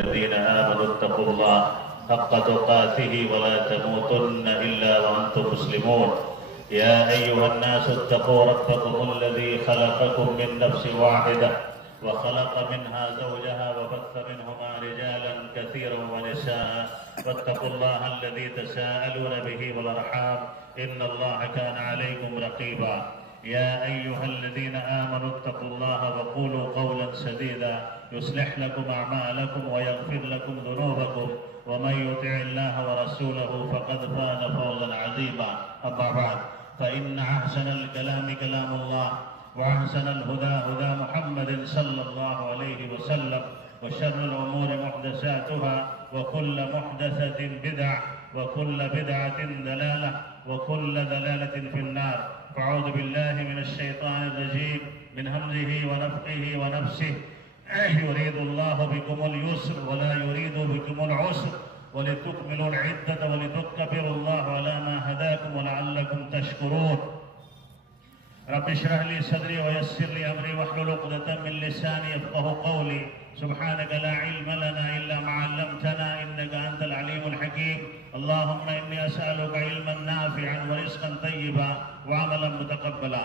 الذين آمنوا اتقوا الله حق تقاته ولا تموتن إلا وأنتم مسلمون يا أيها الناس اتقوا ربكم الذي خلقكم من نفس واحدة وخلق منها زوجها وبث منهما رجالا كثيرا ونساء واتقوا الله الذي تساءلون به والأرحام إن الله كان عليكم رقيبا يا أيها الذين آمنوا اتقوا الله وقولوا قولا سديدا يصلح لكم أعمالكم ويغفر لكم ذنوبكم ومن يطع الله ورسوله فقد فاز فوزا عظيما أما بعد فإن أحسن الكلام كلام الله وأحسن الهدى هدى محمد صلى الله عليه وسلم وشر الأمور محدثاتها وكل محدثة بدعة وكل بدعة ضلالة وكل ضلالة في النار فأعوذ بالله من الشيطان الرجيم من همزه ونفخه ونفسه يريد الله بكم اليسر ولا يريد بكم العسر ولتكملوا العدة ولتكبروا الله على ما هداكم ولعلكم تشكرون رب اشرح لي صدري ويسر لي أمري واحلل عقدة من لساني يفقهوا قولي سبحانك لا علم لنا إلا ما علمتنا إنك أنت العليم الحكيم اللهم إني أسألك علما نافعا ورزقا طيبا وعملا متقبلا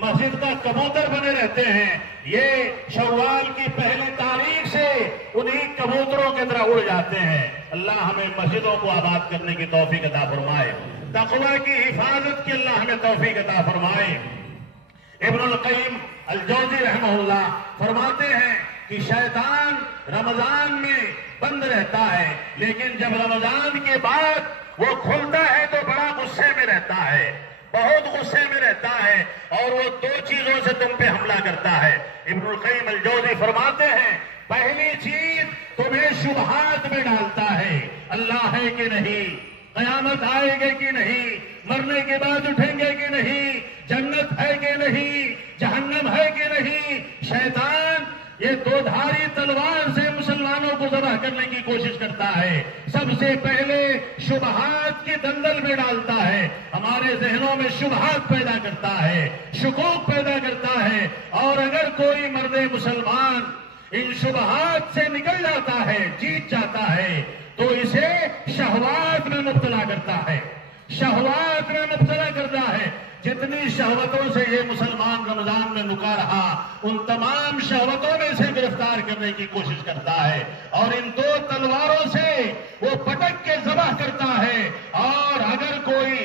مسجد کا کبوتر بنے رہتے ہیں، یہ شوال کی پہلی تاریخ سے انہی کبوتروں کی طرح اڑ جاتے ہیں۔ اللہ ہمیں مسجدوں کو آباد کرنے کی توفیق عطا فرمائے، تقوی کی حفاظت کی اللہ ہمیں توفیق عطا فرمائے۔ ابن القیم الجوزی رحمہ اللہ فرماتے ہیں کہ شیطان رمضان میں بند رہتا ہے، لیکن جب رمضان کے بعد وہ کھلتا ہے تو بڑا غصے میں رہتا ہے، بہت غصے میں رہتا ہے، اور وہ دو چیزوں سے تم پہ حملہ کرتا ہے۔ ابن القیم الجوزی فرماتے ہیں پہلی چیز تمہیں شبہات میں ڈالتا ہے، اللہ ہے کہ نہیں، قیامت آئے گی کہ نہیں، مرنے کے بعد اٹھیں گے کہ نہیں، جنت ہے کہ نہیں، جہنم ہے کہ نہیں۔ شیطان یہ دو دھاری تلوار سے مسلمانوں کو ذبح کرنے کی کوشش کرتا ہے، سب سے پہلے شبہات کی دلدل میں ڈالتا ہے، ہمارے ذہنوں میں شبہات پیدا کرتا ہے، شکوک پیدا کرتا ہے، اور اگر کوئی مرد مسلمان ان شبہات سے نکل جاتا ہے، جیت جاتا ہے، تو اسے شہوات میں مبتلا کرتا ہے، شہوات میں مبتلا کرتا ہے۔ جتنی شہوتوں سے یہ مسلمان رمضان میں نکا رہا، ان تمام شہوتوں میں سے گرفتار کرنے کی کوشش کرتا ہے، اور ان دو تلواروں سے وہ پٹک کے ذبح کرتا ہے۔ اور اگر کوئی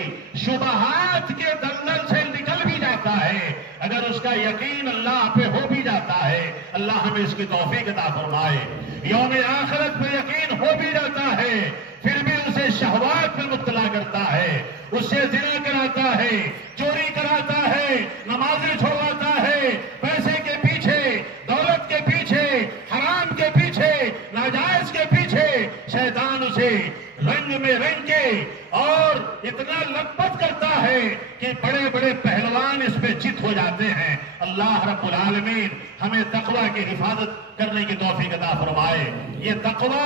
شبہات کے دلدل سے نکل بھی جاتا ہے، اگر اس کا یقین اللہ پہ ہو بھی جاتا ہے، اللہ ہمیں اس کی توفیق عطا فرمائے، یوم آخرت پہ یقین ہو بھی جاتا ہے، پھر بھی اسے شہوات میں مبتلا کرتا ہے، اس سے زنا کراتا ہے، چوری کراتا ہے، نمازیں چھوڑواتا ہے، پیسے کے پیچھے، دولت کے پیچھے، حرام کے پیچھے، ناجائز کے پیچھے شیطان اسے رنگ میں رنگ کے اور اتنا لپت کرتا ہے کہ بڑے بڑے پہلوان اس پہ چت ہو جاتے ہیں۔ اللہ رب العالمین ہمیں تقوی کی حفاظت کرنے کی توفیق عطا فرمائے۔ یہ تقوی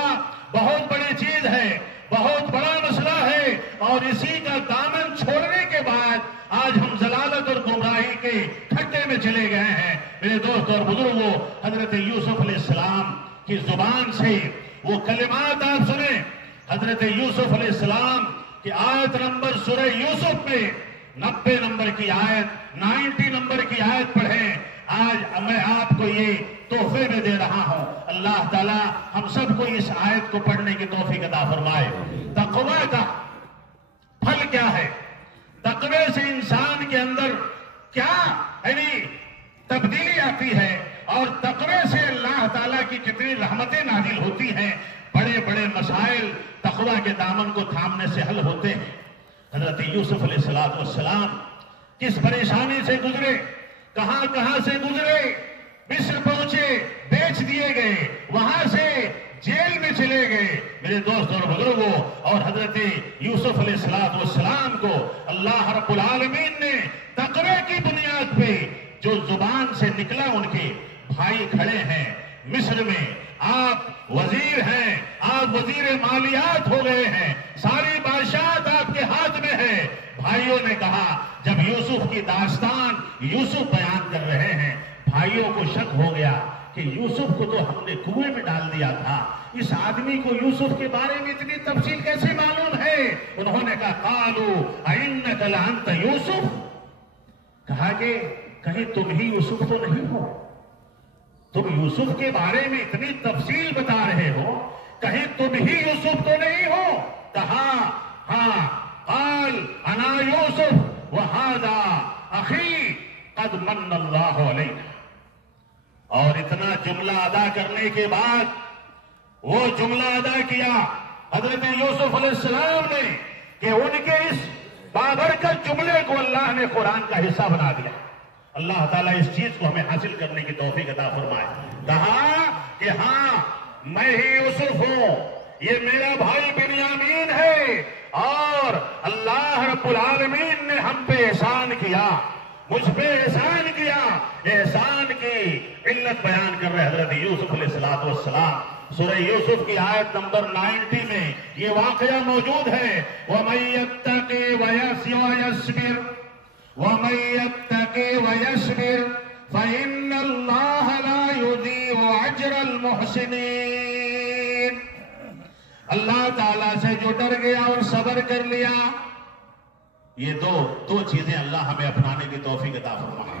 بہت بڑی چیز ہے، بہت بڑا مسئلہ ہے، اور اسی کا دامن چھوڑنے کے بعد آج ہم ضلالت اور گمراہی کے کھڈے میں چلے گئے ہیں۔ میرے دوست اور بزرگوں، حضرت یوسف علیہ السلام کی زبان سے وہ کلمات آپ سنیں، حضرت یوسف علیہ السلام کی آیت نمبر سورہ یوسف میں 90 نمبر کی آیت، 90 نمبر کی آیت پڑھیں۔ آج میں آپ کو یہ تحفے میں دے رہا ہوں، اللہ تعالیٰ ہم سب کو اس آیت کو پڑھنے کی توفیق عطا فرمائے۔ تقوی کا پھل کیا ہے؟ تقوی سے انسان کے اندر کیا یعنی تبدیلی آتی ہے، اور تقوی سے اللہ تعالیٰ کی کتنی رحمتیں نازل ہوتی ہیں، بڑے بڑے مسائل تقوی کے دامن کو تھامنے سے حل ہوتے ہیں۔ حضرت یوسف علیہ السلام کس پریشانی سے گزرے، کہاں کہاں سے گزرے، مصر پہنچے، بیچ دیے گئے، وہاں سے جیل میں چلے گئے۔ میرے دوست اور بزرگوں، اور حضرت یوسف علیہ السلام کو اللہ رب العالمین نے تقوی کی بنیاد پہ جو زبان سے نکلا، ان کے بھائی کھڑے ہیں مصر میں، آپ وزیر ہیں، آپ وزیر مالیات ہو گئے ہیں، ساری بادشاہت آپ کے ہاتھ میں ہے۔ بھائیوں نے کہا، جب یوسف کی داستان یوسف بیان کر رہے ہیں، بھائیوں کو شک ہو گیا کہ یوسف کو تو ہم نے کنویں میں ڈال دیا تھا، اس آدمی کو یوسف کے بارے میں اتنی تفصیل کیسے معلوم ہے؟ انہوں نے کہا، قالوا اِنَّكَ لَأَنْتَ یوسف، کہا کہ کہیں تم ہی یوسف تو نہیں ہو؟ تم یوسف کے بارے میں اتنی تفصیل بتا رہے ہو، کہیں تم ہی یوسف تو نہیں ہو؟ کہا ہاں، قال انا یوسف وہذا اخی قد من اللہ علینا۔ اور اتنا جملہ ادا کرنے کے بعد وہ جملہ ادا کیا حضرت یوسف علیہ السلام نے کہ ان کے اس بابرکت جملے کو اللہ نے قرآن کا حصہ بنا دیا۔ اللہ تعالیٰ اس چیز کو ہمیں حاصل کرنے کی توفیق عطا فرمائے۔ کہا کہ ہاں میں ہی یوسف ہوں، یہ میرا بھائی بنیامین ہے، اور اللہ رب العالمین نے ہم پہ احسان کیا، مجھ پہ احسان کیا۔ احسان کی علت بیان کر رہے حضرت یوسف علیہ السلام۔ سورہ یوسف کی آیت نمبر 90 میں یہ واقعہ موجود ہے، وَمَن يَتَّقِ وَيَصْبِرْ وَمَن يَتَّقِ وَيَصْبِرْ فَإِنَّ اللَّهَ لَا يُضِيعُ أَجْرَ الْمُحْسِنِينَ۔ اللہ تعالیٰ سے جو ڈر گیا اور صبر کر لیا، یہ دو چیزیں اللہ ہمیں اپنانے کی توفیق عطا فرمائے۔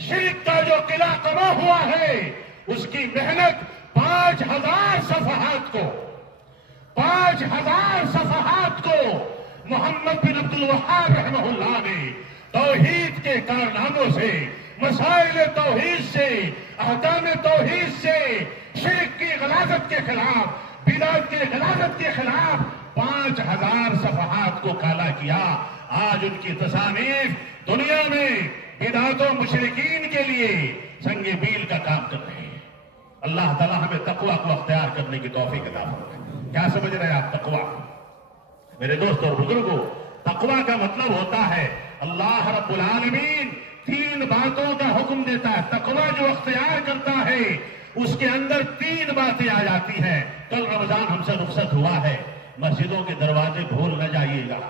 شرک کا جو قلعہ تباہ ہوا ہے اس کی محنت 5000 صفحات کو 5000 صفحات کو محمد بن عبد الوہاب رحمہ اللہ نے توحید کے کارناموں سے، مسائل توحید سے، احکام توحید سے، شرک کی غلاظت کے خلاف، بدعت کے غلاظت کے خلاف 5000 صفحات کو کالا کیا۔ آج ان کی تصانیف دنیا میں بدعت و مشرکین کے لیے سنگ میل کا کام کر رہے ہیں۔ اللہ تعالیٰ ہمیں تقویٰ کو اختیار کرنے کی توفیق عطا فرمائے۔ کیا سمجھ رہے ہیں آپ تقویٰ؟ میرے دوستوں اور بزرگوں، تقویٰ کا مطلب ہوتا ہے اللہ رب العالمین 3 باتوں کا حکم دیتا ہے۔ تقویٰ جو اختیار کرتا ہے اس کے اندر 3 باتیں آ جاتی ہیں۔ کل رمضان ہم سے رخصت ہوا ہے، مسجدوں کے دروازے بھول نہ جائیے گا،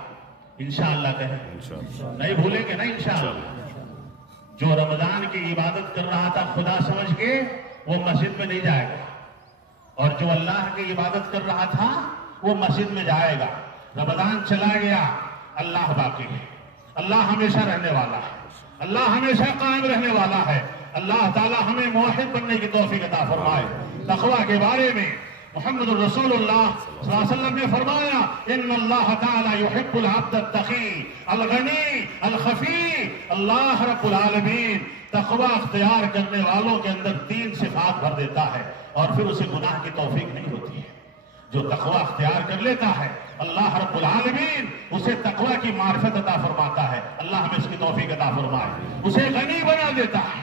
انشاءاللہ کہیں، نہیں بھولیں گے نا انشاءاللہ۔ جو رمضان کی عبادت کر رہا تھا خدا سمجھ کے وہ مسجد میں نہیں جائے گا، اور جو اللہ کی عبادت کر رہا تھا وہ مسجد میں جائے گا۔ رمضان چلا گیا، اللہ باقی ہے، اللہ ہمیشہ رہنے والا ہے، اللہ ہمیشہ قائم رہنے والا ہے۔ اللہ تعالی ہمیں موحد بننے کی توفیق عطا فرمائے۔ تقویٰ کے بارے میں محمد الرسول اللہ صلی اللہ علیہ وسلم نے فرمایا ان اللہ تعالی یحب العبد التقی الغنی الخفی۔ اللہ رب العالمین تقویٰ اختیار کرنے والوں کے اندر 3 صفات بھر دیتا ہے اور پھر اسے گناہ کی توفیق نہیں ہوتی ہے۔ جو تقویٰ اختیار کر لیتا ہے اللہ رب العالمین اسے تقویٰ کی معرفت عطا فرماتا ہے۔ اللہ ہمیں اس کی توفیق عطا فرمائے۔ اسے غنی بنا دیتا ہے۔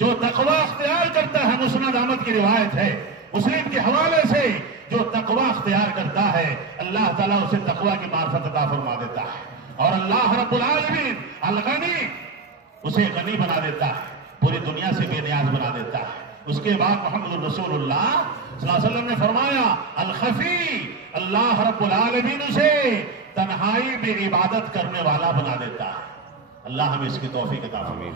جو تقویٰ اختیار کرتا ہے، مسند احمد کی روایت ہے مسلم کے حوالے سے، جو تقویٰ اختیار کرتا ہے اللہ تعالیٰ اسے تقویٰ کی معرفت عطا فرما دیتا ہے، اور اللہ رب العالمین الغنی اسے غنی بنا دیتا ہے، پوری دنیا سے بے نیاز بنا دیتا ہے۔ اس کے بعد محمد الرسول اللہ صلی اللہ علیہ وسلم نے فرمایا الخفی، اللہ رب العالمین اسے تنہائی میں عبادت کرنے والا بنا دیتا ہے۔ اللہ ہمیں اس کی توفیق عطا فرمائے۔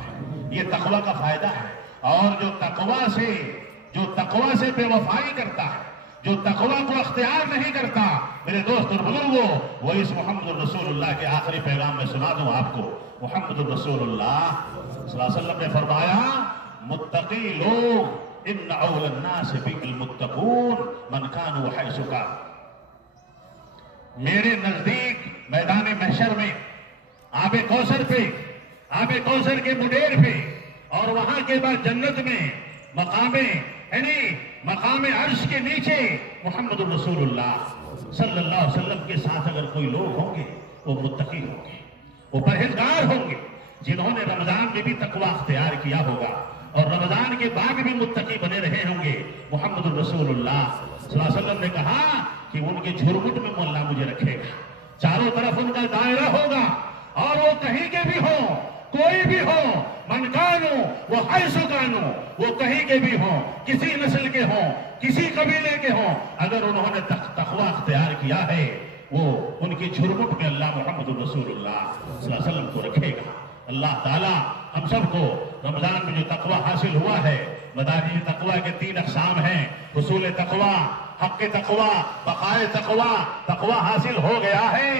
یہ تقویٰ کا فائدہ ہے۔ اور جو تقویٰ سے بے وفائی کرتا ہے، جو تقویٰ کو اختیار نہیں کرتا، میرے دوست اور بزرگوں، وہ اس محمد الرسول اللہ کے آخری پیغام میں سنا دوں آپ کو۔ محمد الرسول اللہ صلی اللہ علیہ وسلم نے فرمایا متقی لوگ ان اول الناس بالمتقون من كانوا حيث كانوا۔ میرے نزدیک میدان محشر میں آب کوثر پہ، آب کوثر کے مڈیر پہ، اور وہاں کے بعد جنت میں مقام عرش کے نیچے محمد الرسول اللہ صلی اللہ علیہ وسلم کے ساتھ اگر کوئی لوگ ہوں گے وہ متقی ہوں گے، وہ پرہیزگار ہوں گے، جنہوں نے رمضان میں بھی تقویٰ اختیار کیا ہوگا اور رمضان کے بعد بھی متقی بنے رہے ہوں گے۔ محمد الرسول اللہ صلی اللہ علیہ وسلم نے کہا کہ ان کے جھرمٹ میں اللہ مجھے رکھے گا، چاروں طرف ان کا دائرہ ہوگا، اور وہ کہیں کے بھی ہوں، کوئی بھی ہو، من کانو وہ حیث کانو، وہ کہیں کے بھی ہوں، کسی نسل کے ہوں، کسی قبیلے کے ہوں، اگر انہوں نے تقویٰ اختیار کیا ہے وہ ان کی جھرمٹ میں اللہ محمد الرسول اللہ صلی اللہ علیہ وسلم کو رکھے گا۔ اللہ تعالی ہم سب کو رمضان میں جو تقویٰ حاصل ہوا ہے، مدارج تقویٰ کے 3 اقسام ہیں، حصول تقویٰ، حق تقویٰ، بقائے تقویٰ۔ تقویٰ حاصل ہو گیا ہے،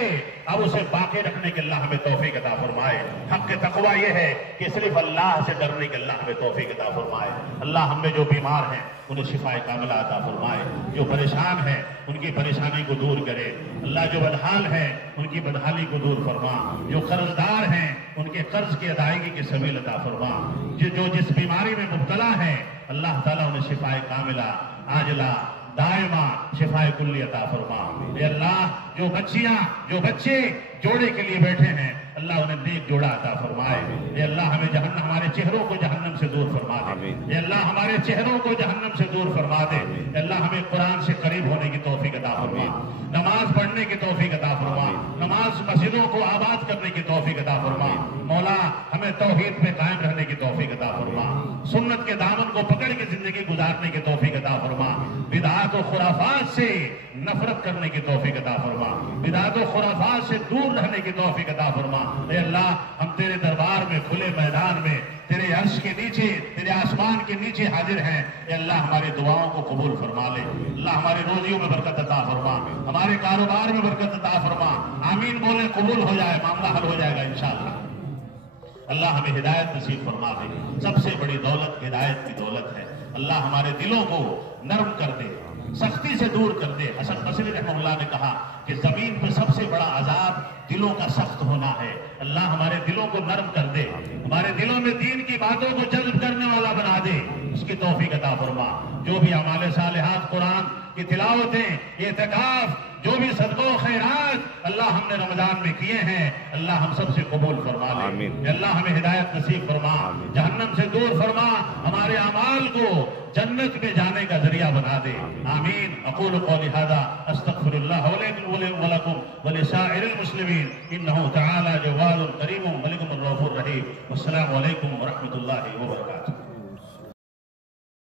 اب اسے باقی رکھنے کے اللہ ہمیں توفیق عطا فرمائے۔ حق تقویٰ یہ ہے کہ صرف اللہ سے ڈرنے کے اللہ ہمیں توفیق عطا فرمائے۔ اللہ ہم میں جو بیمار ہیں انہیں شفاء کاملہ عطا فرمائے، جو پریشان ہیں ان کی پریشانی کو دور کرے۔ اللہ جو بدحال ہیں ان کی بدحالی کو دور فرما، جو قرض دار ہیں ان کے قرض کی ادائیگی کی سبیل عطا فرما، جو جس بیماری میں مبتلا ہیں اللہ تعالیٰ انہیں شفاء کاملہ عاجلہ دائمہ شفاء کلی عطا فرما۔ اے اللہ جو بچے جوڑے کے لیے بیٹھے ہیں اللہ انہیں نیک جوڑا عطا فرمائے۔ اے اللہ ہمیں ہمارے چہروں کو جہنم سے دور فرما دے۔ اے اللہ ہمارے چہروں کو جہنم سے دور فرما دے۔ اے اللہ ہمیں قرآن سے قریب ہونے کی توفیق عطا فرما، نماز پڑھنے کی توفیق عطا فرما، نماز مسجدوں کو آباد کرنے کی توفیق عطا فرما۔ مولا ہمیں توحید پہ قائم رہنے کی توفیق عطا فرما، سنت کے دامن کو پکڑ کے زندگی گزارنے کی توفیق عطا فرما، بدعات و خرافات سے نفرت کرنے کی توفیق عطا فرما، بدعات و خرافات سے دور رہنے کی توفیق عطا فرما۔ اے اللہ ہم تیرے دربار میں کھلے میدان میں تیرے عرش کے نیچے، تیرے آسمان کے نیچے حاضر ہیں۔ اے اللہ ہماری دعاؤں کو قبول فرما لے، اللہ ہماری روزیوں میں برکت عطا فرما، ہمارے کاروبار میں برکت عطا فرما۔ آمین بولے، قبول ہو جائے، معاملہ حل ہو جائے گا انشاءاللہ۔ اللہ ہمیں ہدایت نصیب فرما دے. سب سے بڑی دولت ہدایت کی دولت ہے. اللہ ہمارے دلوں کو نرم کر دے، سختی سے دور کر دے. حسن بصری رحمہ اللہ نے کہا کہ زمین پہ سب سے بڑا عذاب دلوں کا سخت ہونا ہے. اللہ ہمارے دلوں کو نرم کر دے، ہمارے دلوں میں دین کی باتوں کو جذب کرنے والا بنا دے. اس کی توفیق عطا فرما. جو بھی اعمال صالحات، قرآن کی تلاوتیں، اعتکاف، جو بھی صدقہ و خیرات اللہ ہم نے رمضان میں کیے ہیں، اللہ ہم سب سے قبول فرما لے. اللہ ہمیں ہدایت نصیب فرما، جہنم سے دور فرما، ہمارے اعمال کو جنت میں جانے کا ذریعہ بنا دے. آمین. اقول قولی ھذا استغفر اللہ ولکم ولسائر المسلمین انہ تعالی جواد کریم ملک الرؤوف الرحیم. والسلام علیکم ورحمۃ اللہ وبرکاتہ.